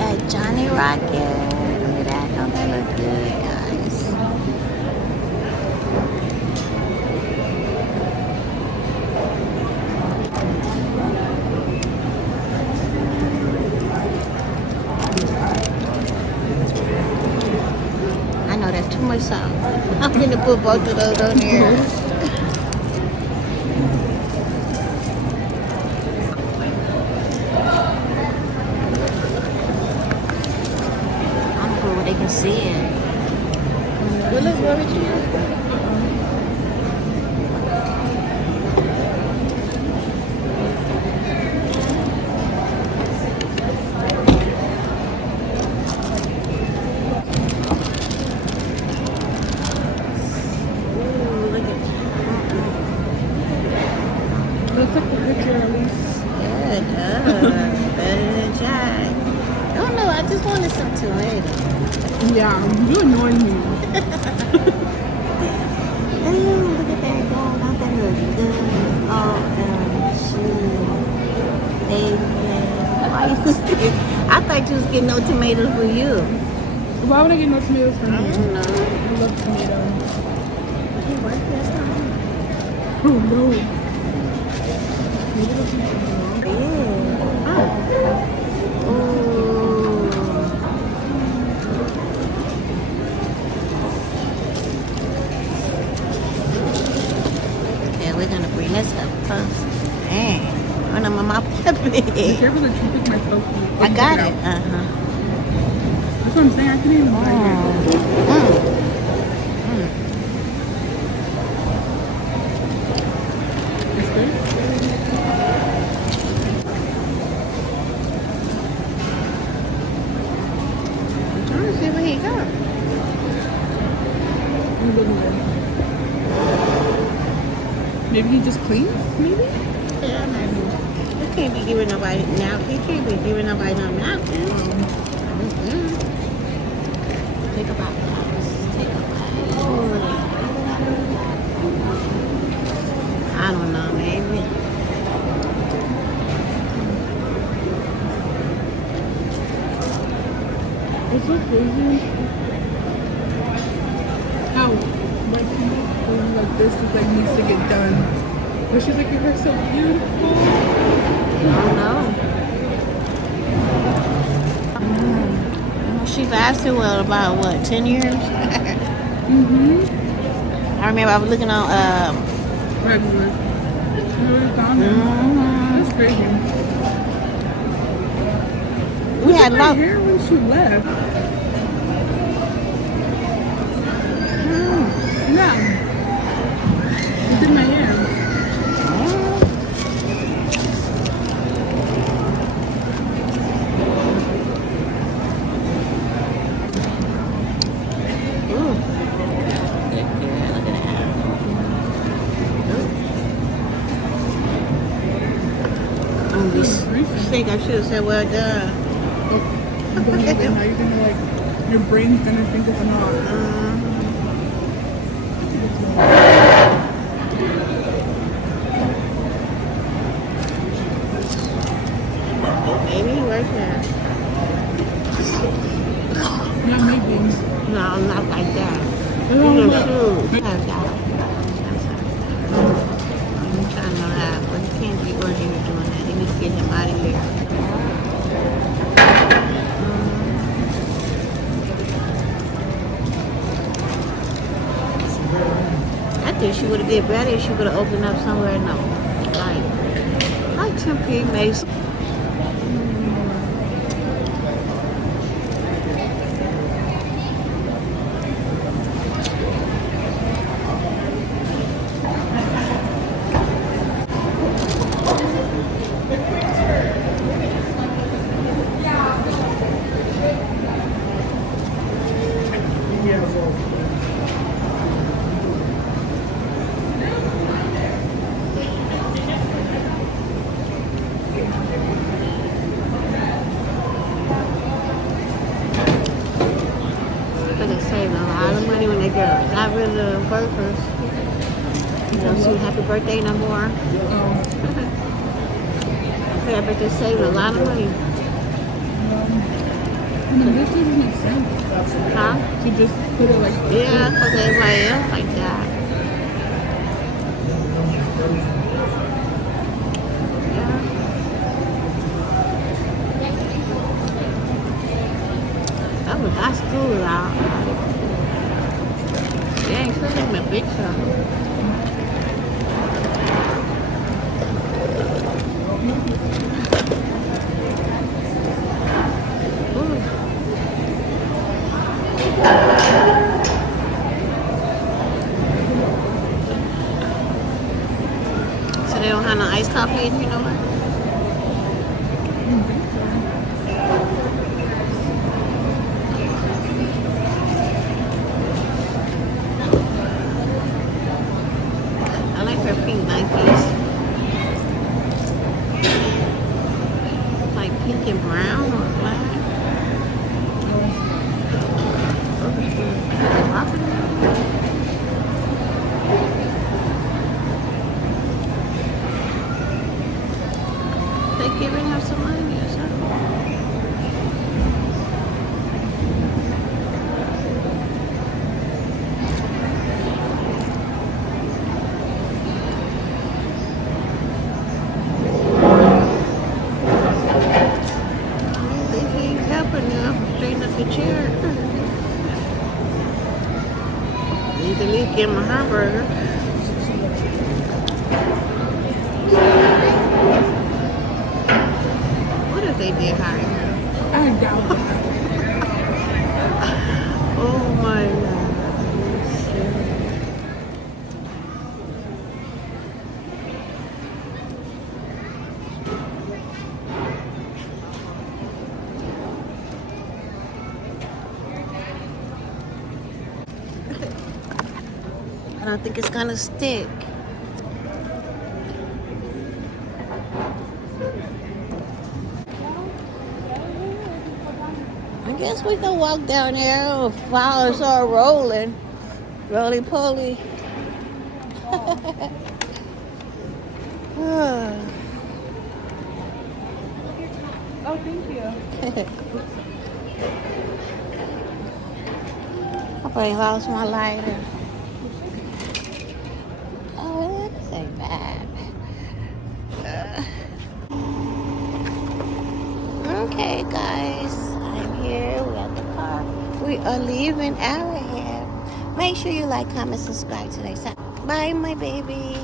at Johnny Rocket. Look at that. Don't that look good, guys? I know that's too much salt. I'm going to put both of those on here. They can see it. What is what with you? Ooh, look at that. Let's take a picture at least. Good. Better than Jack. I don't know. I just wanted some tomato. Yeah, you annoy me. Ooh, look at that, girl. Don't that look good? I thought you was getting no tomatoes for you. Why would I get no tomatoes for me? I don't know. I love tomatoes. Okay, work this time. Oh no. Yeah. Ooh. Yeah, we're gonna bring this up close. Dang. When I'm on my puppy. Be careful that you pick my tofu. I got it. That's what I'm saying. I can't even find it. It's good? I'm trying to see where he got. You look good. Maybe he just cleans? Maybe? Yeah, maybe. You can't be giving nobody napkin. You can't be giving nobody no napkins. Take a bite, guys. Take a bite. Ooh, look at that. I don't know, maybe. It's so crazy. How like people doing like this is like needs to get done. But she's like, you look so beautiful. I don't know. She lasted well about what, 10 years? I remember I was looking on Regular. You really found him. That's crazy. we had My love. hair when she left. Yeah. You did my hair. I think I should have said well done. Now you're gonna like, your brain's gonna think it's not. Maybe he works there. Yeah, maybe. No, not like that. Oh, He's look. a shoe. I'm trying to laugh, but he can't be working and doing that. He needs to get him out of here. I think she would have did better if she would have opened up somewhere. No, like Tempe Mason. But they save a lot of money when they got rid of the workers. You don't see happy birthday no more. I bet they're saving a lot of money. I mean, this doesn't make sense Huh? to just put it like Yeah, because everybody else like that. Yeah. That was our school out. Yeah, ain't sure them a picture. Ooh. So they don't have no iced coffee in here no more? I like her pink Nikes. Like pink and brown or black. They giving her some money or something. They keep helping them straighten up the chair. Need to at least give them a hamburger. What if they did hire her? I doubt that. Oh my God. I don't think it's gonna stick. I guess we can walk down there while it's all rolling. Roly poly. Oh, thank you. I probably lost my lighter. Oh, this ain't bad. Okay, guys. I'm here. We're at the car. We are leaving Arrowhead. Make sure you like, comment, subscribe today. Bye, my baby.